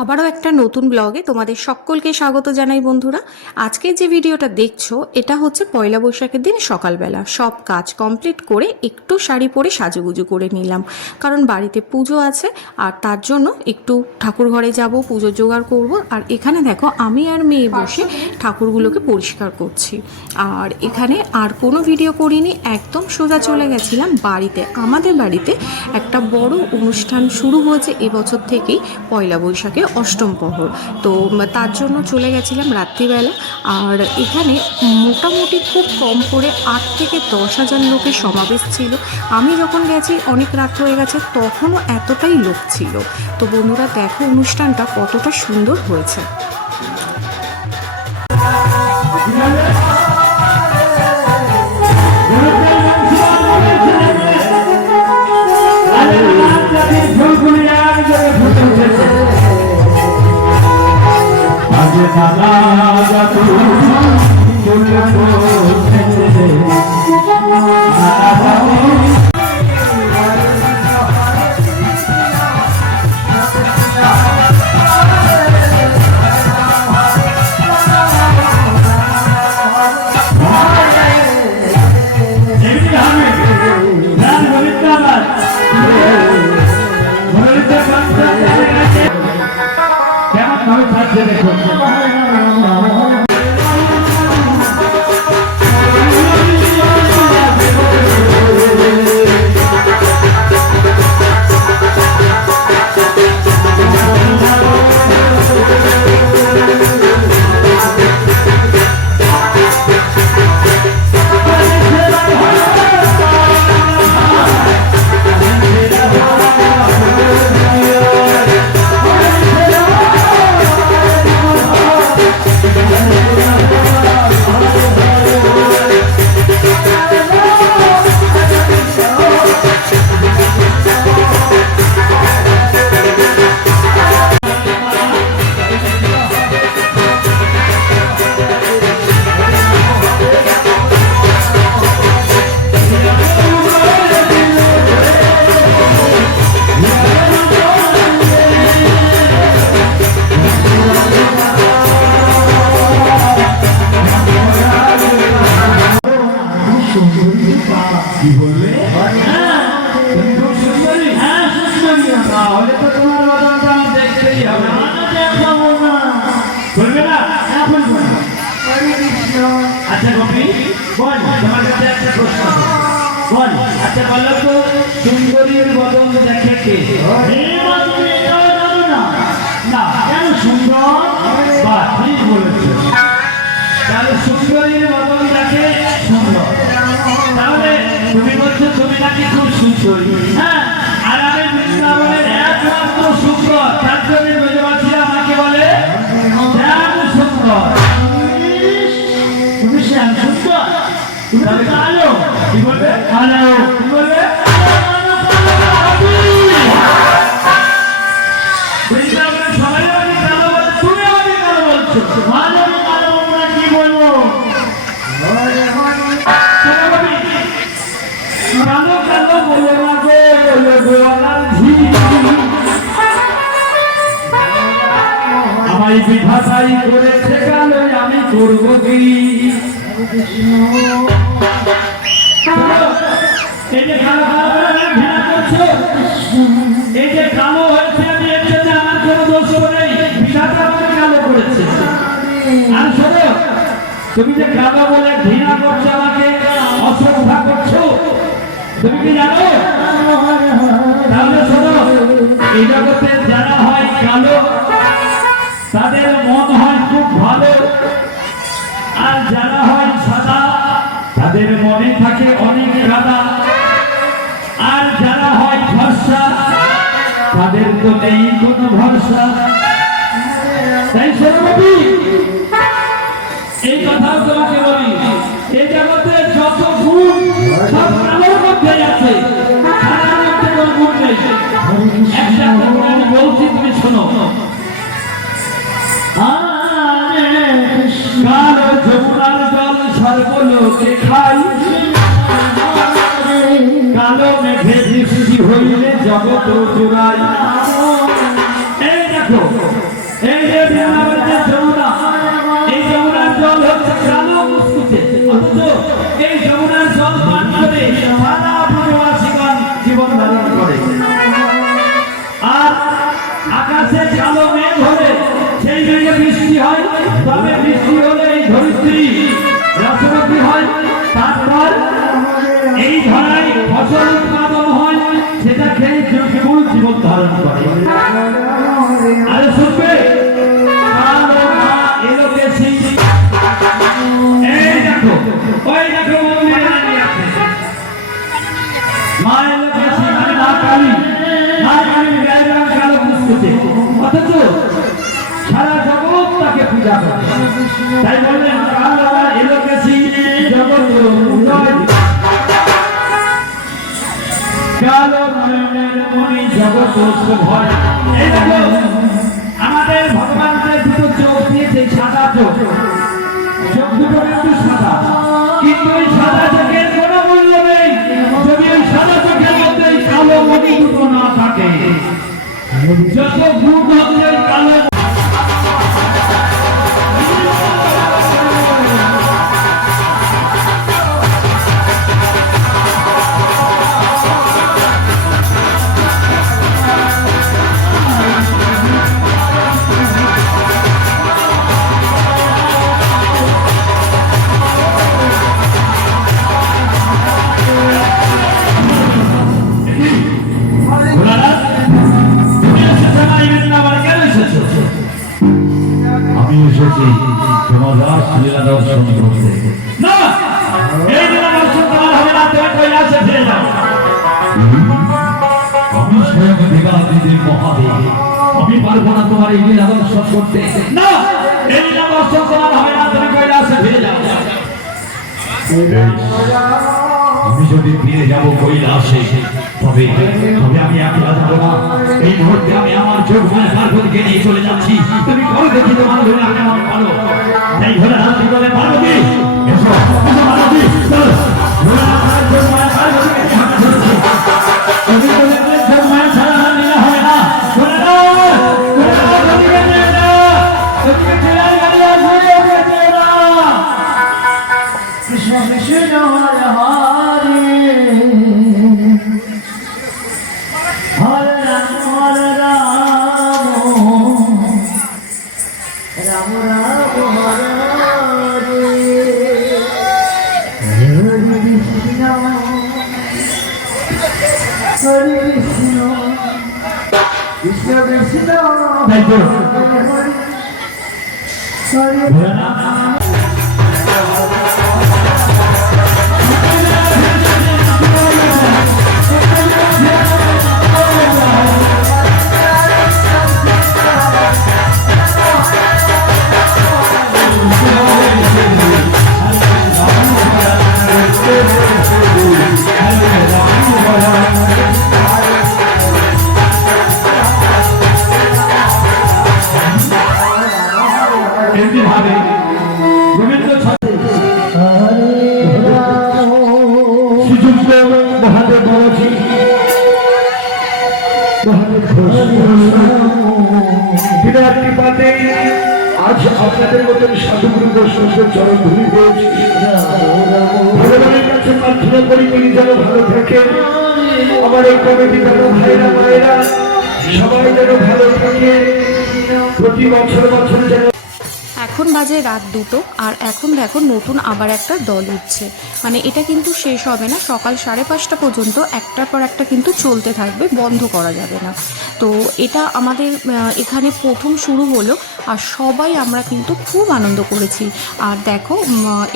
আবারও একটা নতুন ব্লগে তোমাদের সকলকে স্বাগত জানাই বন্ধুরা। আজকে যে ভিডিওটা দেখছো এটা হচ্ছে পয়লা বৈশাখের দিন সকালবেলা সব কাজ কমপ্লিট করে একটু শাড়ি পরে সাজুগুজু করে নিলাম, কারণ বাড়িতে পুজো আছে আর তার জন্য একটু ঠাকুর ঘরে যাব, পুজো জোগাড় করব। আর এখানে দেখো আমি আর মেয়ে বসে ঠাকুরগুলোকে পরিষ্কার করছি। আর এখানে আর কোনো ভিডিও করিনি, একদম সোজা চলে গেছিলাম বাড়িতে। আমাদের বাড়িতে একটা বড় অনুষ্ঠান শুরু হয়েছে এবছর থেকেই, পয়লা বৈশাখে অষ্টম প্রহর। তো তার জন্য চলে গেছিলাম রাত্রিবেলা। আর এখানে মোটামুটি খুব কম করে 8 থেকে 10,000 লোকের সমাবেশ ছিল। আমি যখন গেছি অনেক রাত হয়ে গেছে, তখনও এতটাই লোক ছিল। তো বন্ধুরা দেখো অনুষ্ঠানটা কতটা সুন্দর হয়েছে। আচ্ছা কপি বল, তোমার কাছে একটা প্রশ্ন বল। আচ্ছা বললো তো সুন্দরীর বদন দেখে কে? না কেন সুন্দর? বা ঠিক বলেছো, তাহলে সুন্দরীর বদন দেখে সুন্দর। তাহলে তুমি বলছো তুমি নাকি খুব সুন্দরী, হ্যাঁ? আর আমি বৃন্দাবনের একমাত্র সুন্দর, তার জন্য ব্রজবাসীরা আমাকে বলে শ্যাম সুন্দর। তুমি শ্যাম সুন্দর, তুমি কালো। কি বলবে? কালো। কি বলবে? বৃন্দাবনের সবাই আমি কালো বলছে, তুমি আমাকে কালো বলছো। ভালো কালো আমরা কি বলবো? কালো কালো বলে না গো, বলে গোয়ালার ঝি। আমায় বিধাতাই করেছে কালো, আমি করবো কি? এই যে কালো কালো ঘৃণা করছো, এই যে কালো হয়েছে, আমি এর জন্য আমার কোনো দোষ নেই, বিধাতা আমাকে কালো করেছে। আর শোনো, তুমি যে কালো বলে ঘৃণা করছো, আমাকে অশ্রদ্ধা করছো, তুমি কি জানো? তাহলে শোনো, এই জগতে যারা হয় কালো তাদের মন হয় খুব ভালো, আর যারা হয় সাদা তাদের মনে থাকে অনেক কাদা, আর যারা হয় ফর্সা তাদের তো নেই কোনো ভরসা। তাই সর্বপি এই কথাও তোমাকে বলি, এই জগতে যত গুণ সব কালোর মধ্যে আছে, সাদার মধ্যে কোনো গুণ নেই। একটা কথা আমি বলছি, তুমি শোনো। কালো যমুনার জল সর্বলোকে খাই, কালো মেঘে বৃষ্টি হইলে জগৎ জোড়াই। এই দেখো এই যে বৃন্দাবনের যমুনা, এই যমুনার জল হচ্ছে কালো মুসকুচে, অথচ এই যমুনার জল পান করে সারা ব্রজবাসীগণ জীবন ধারণ করে। আর আকাশে কালো মেঘ হলে সেই মেঘে বৃষ্টি হয়, তবে বৃষ্টি হলে এই ধরিত্রী রসবতী হয়, তারপর এই ধরায় ফসল উৎপাদন হয়, সেটা খেয়ে কেবল জীবন ধারণ করে। আরে শুনবে, কালো মা এলো বেশি। এই দেখো, ওই দেখো মন্দিরে দাঁড়িয়ে আছে মা এলো বেশি, মানে মা কালী। মা কালীর গায়ের রং কালো মুসকুচে, অথচ সারা জগৎ তাকে পূজা করে। তাই বললেন কালো মা এলো বেশি, জগৎ উদয়। কালো নয়নের মণি জগৎ ভয়। এই দেখো, আমাদের ভগবানকে দুটো চোখ দিয়েছে, সাদা চোখ, চোখ দুটো কিন্তু সাদা, কিন্তু এই সাদা চোখের কোনো মূল্য নেই যদি ওই সাদা চোখের মধ্যে এই কালো মণি দুটো না থাকে। যত গুণ হচ্ছে ওই কালো। আমি এসেছি তোমার রাস লীলা দর্শন করতে। না, এই লীলা দর্শন তোমার হবে না, তুমি কৈলাসে ফিরে যাও। আমি স্বয়ং দেবাদিদেব মহাদেব, আমি পারবো না তোমার এই লীলা দর্শন করতে। না, এই লীলা দর্শন তোমার হবে না, তুমি কৈলাসে ফিরে যাও। আমি যদি ফিরে যাবো কৈলাসে, তবে আমি একলা যাবো না। এই মুহূর্তে আমি আমার চোখ মানে পার্বতীকে নিয়ে চলে যাচ্ছি। তুমি কবে দেখি তোমার ধরে কেমন পারো। এই ঘোড়া রাত্রি বলে পার্বতী, এসো পার্বতী, চল। ঘোড়া রাত্রি বলে পার্বতীকে নিয়ে হাঁটা ধরেছি। তুমি বলে চোখ মায়ের ছাড়া আমার লীলা হয় না। ঘোড়া ওদিকে নিয়ে যাও, ওদিকে ঠেলাই গাড়ি আসবে, ওদিকে নিয়ে যাও। কৃষ্ণ কৃষ্ণ হরে হরে রাম হরে রাম রাম রাম হরে হরে হরে কৃষ্ণ কৃষ্ণ কৃষ্ণ তাই তো হরে হরে ঘোড়া এমনি ভাবে রবীন্দ্র শ্রীযুক্ত মহাদেব বাবাজি, মহাদেব ঘোষ, বিরাট কৃপাতে আজ আপনাদের মতন সাধুগুরু বৈষ্ণবদের চরণ ধুলি পেয়েছি। ভগবানের কাছে প্রার্থনা করি তিনি যেন ভালো থাকেন, আমার এই কমিটি যেন ভাইরা মায়েরা সবাই যেন ভালো থাকে, প্রতি বছর বছর যেন। এখন বাজে রাত 2টো, আর এখন দেখো নতুন আবার একটা দল উঠছে। মানে এটা কিন্তু শেষ হবে না, সকাল 5:30 পর্যন্ত একটার পর একটা কিন্তু চলতে থাকবে, বন্ধ করা যাবে না। তো এটা আমাদের এখানে প্রথম শুরু হলো, আর সবাই আমরা কিন্তু খুব আনন্দ করেছি। আর দেখো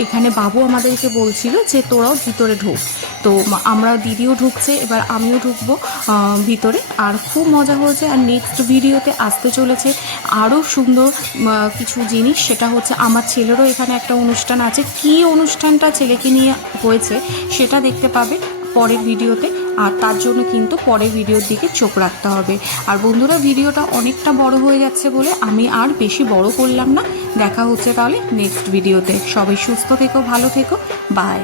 এখানে বাবু আমাদেরকে বলছিল যে তোরাও ভিতরে ঢুক, তো আমরা দিদিও ঢুকছে, এবার আমিও ঢুকবো ভিতরে। আর খুব মজা হয়েছে। আর নেক্সট ভিডিওতে আসতে চলেছে আরও সুন্দর কিছু জিনিস, সেটা হচ্ছে আমার ছেলেরও এখানে একটা অনুষ্ঠান আছে। কী অনুষ্ঠানটা ছেলেকে নিয়ে হয়েছে সেটা দেখতে পাবে পরের ভিডিওতে, আর তার জন্য কিন্তু পরের ভিডিওর দিকে চোখ রাখতে হবে। আর বন্ধুরা, ভিডিওটা অনেকটা বড় হয়ে যাচ্ছে বলে আমি আর বেশি বড় করলাম না। দেখা হচ্ছে তাহলে নেক্সট ভিডিওতে। সবাই সুস্থ থেকো, ভালো থেকো, বাই।